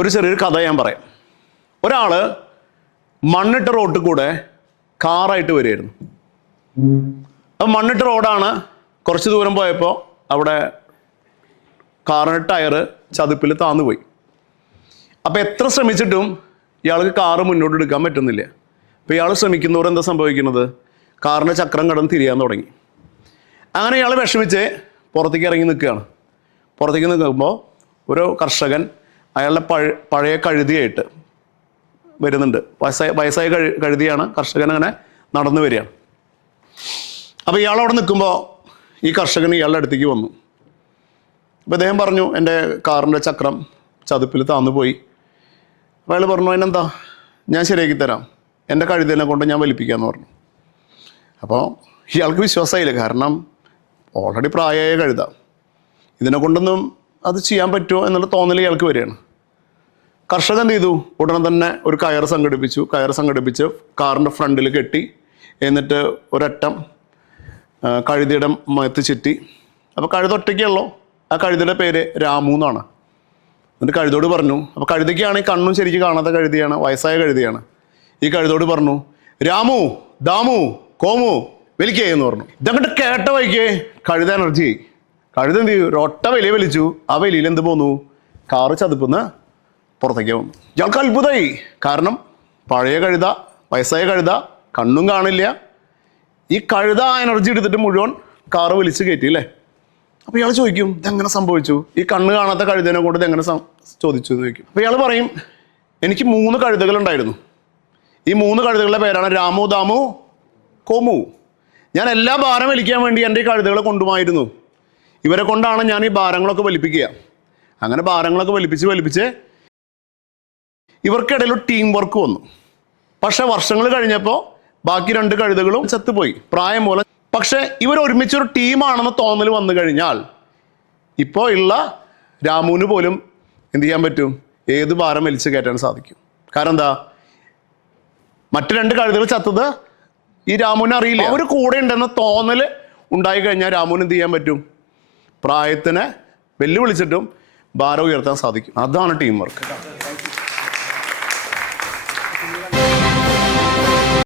ഒരു ചെറിയൊരു കഥ ഞാൻ പറയാം. ഒരാൾ മണ്ണിട്ട റോഡിൽ കൂടെ കാറായിട്ട് വരികയായിരുന്നു. അപ്പം മണ്ണിട്ട റോഡാണ്. കുറച്ച് ദൂരം പോയപ്പോൾ അവിടെ കാറിന് ടയർ ചതുപ്പിൽ താന്നുപോയി. അപ്പം എത്ര ശ്രമിച്ചിട്ടും ഇയാൾക്ക് കാറ് മുന്നോട്ട് എടുക്കാൻ പറ്റുന്നില്ല. അപ്പോൾ ഇയാൾ ശ്രമിക്കുന്നവർ എന്താ സംഭവിക്കുന്നത്? കാറിൻ്റെ ചക്രം കടന്ന് തിരിയാൻ തുടങ്ങി. അങ്ങനെ ഇയാൾ വിഷമിച്ച് പുറത്തേക്ക് ഇറങ്ങി നിൽക്കുകയാണ്. പുറത്തേക്ക് നിൽക്കുമ്പോൾ ഒരു കർഷകൻ അയാളുടെ പഴയ കഴുതിയായിട്ട് വരുന്നുണ്ട്. വയസ്സായ കഴുതിയാണ്. കർഷകൻ അങ്ങനെ നടന്നു വരികയാണ്. അപ്പോൾ ഇയാളവിടെ നിൽക്കുമ്പോൾ ഈ കർഷകൻ ഇയാളുടെ അടുത്തേക്ക് വന്നു. അപ്പോൾ അദ്ദേഹം പറഞ്ഞു, എൻ്റെ കാറിൻ്റെ ചക്രം ചതുപ്പിൽ താന്നുപോയി. അപ്പോൾ അയാൾ പറഞ്ഞു, അതിനെന്താ, ഞാൻ ശരിയാക്കി തരാം, എൻ്റെ കഴുതേനെ കൊണ്ട് ഞാൻ വലിപ്പിക്കാമെന്ന് പറഞ്ഞു. അപ്പോൾ ഇയാൾക്ക് വിശ്വാസമായില്ല. കാരണം ഓൾറെഡി പ്രായമായ കഴുത, ഇതിനെ കൊണ്ടൊന്നും അത് ചെയ്യാൻ പറ്റുമോ എന്നുള്ള തോന്നൽ ഇയാൾക്ക് വരികയാണ്. കർഷകൻ എന്ത് ചെയ്തു? ഉടനെ തന്നെ ഒരു കയർ സംഘടിപ്പിച്ച് കാറിൻ്റെ ഫ്രണ്ടിൽ കെട്ടി, എന്നിട്ട് ഒരറ്റം കഴുതയുടെ മയത്ത് ചുറ്റി. അപ്പോൾ കഴുത ഒറ്റയ്ക്കുള്ളൂ. ആ കഴുതയുടെ പേര് രാമു എന്നാണ്. എന്നിട്ട് കഴുതോട് പറഞ്ഞു, അപ്പോൾ കഴുതയ്ക്കാണ് ഈ കണ്ണും ശരിക്കും കാണാത്ത കഴുതിയാണ്, വയസ്സായ കഴുതിയാണ്. ഈ കഴുതോട് പറഞ്ഞു, രാമു, ദാമു, കോമു, വലിക്കേ എന്ന് പറഞ്ഞു. ഇതങ്ങോട്ട് കേട്ട വൈക്കേ കഴുത എനർജി ആയി. കഴുത എന്ത് ചെയ്യും? ഒരൊറ്റ വലിയ വലിച്ചു. ആ വലിയിൽ എന്ത് പോന്നു? കാറ് ചതുப்புന്ന് പുറത്തേക്ക് വന്നു. ഇയാൾക്ക് അത്ഭുതമായി. കാരണം പഴയ കഴുത, വയസ്സായ കഴുത, കണ്ണും കാണില്ല. ഈ കഴുത ആ എനർജി എടുത്തിട്ട് മുഴുവൻ കാറ് വലിച്ച് കയറ്റി അല്ലേ. അപ്പോൾ ഇയാൾ ചോദിക്കും, ഇതെങ്ങനെ സംഭവിച്ചു? ഈ കണ്ണ് കാണാത്ത കഴുതേനെ കൊണ്ട് ഇതെങ്ങനെ ചോദിച്ചു എന്ന് ചോദിക്കും. അപ്പോൾ ഇയാൾ പറയും, എനിക്ക് 3 കഴുതകളുണ്ടായിരുന്നു. ഈ 3 കഴുതകളുടെ പേരാണ് രാമു, ദാമു, കോമു. ഞാൻ എല്ലാ ഭാരം വലിക്കാൻ വേണ്ടി എൻ്റെ ഈ കഴുതകളെ കൊണ്ടുപോയിരുന്നു. ഇവരെ കൊണ്ടാണ് ഞാൻ ഈ ഭാരങ്ങളൊക്കെ വലിപ്പിക്കുക. അങ്ങനെ ഭാരങ്ങളൊക്കെ വലിപ്പിച്ച് ഇവർക്കിടയിൽ ടീം വർക്ക് വന്നു. പക്ഷെ വർഷങ്ങൾ കഴിഞ്ഞപ്പോൾ ബാക്കി 2 കഴുതകളും ചത്തുപോയി പ്രായം പോലെ. പക്ഷെ ഇവർ ഒരുമിച്ചൊരു ടീമാണെന്ന് തോന്നൽ വന്നു കഴിഞ്ഞാൽ ഇപ്പോൾ ഉള്ള രാമുവിന് പോലും എന്ത് ചെയ്യാൻ പറ്റും? ഏത് ഭാരം വലിച്ചു കയറ്റാൻ സാധിക്കും. കാരണം എന്താ? മറ്റ് 2 കഴുതകൾ ചത്തത് ഈ രാമുവിനെ അറിയില്ല. അവർ കൂടെ ഉണ്ടെന്ന് തോന്നൽ ഉണ്ടായി കഴിഞ്ഞാൽ രാമുവിന് എന്ത് ചെയ്യാൻ പറ്റും? പ്രായത്തിനെ വെല്ലുവിളിച്ചിട്ടും ഭാരം ഉയർത്താൻ സാധിക്കും. അതാണ് ടീം വർക്ക്.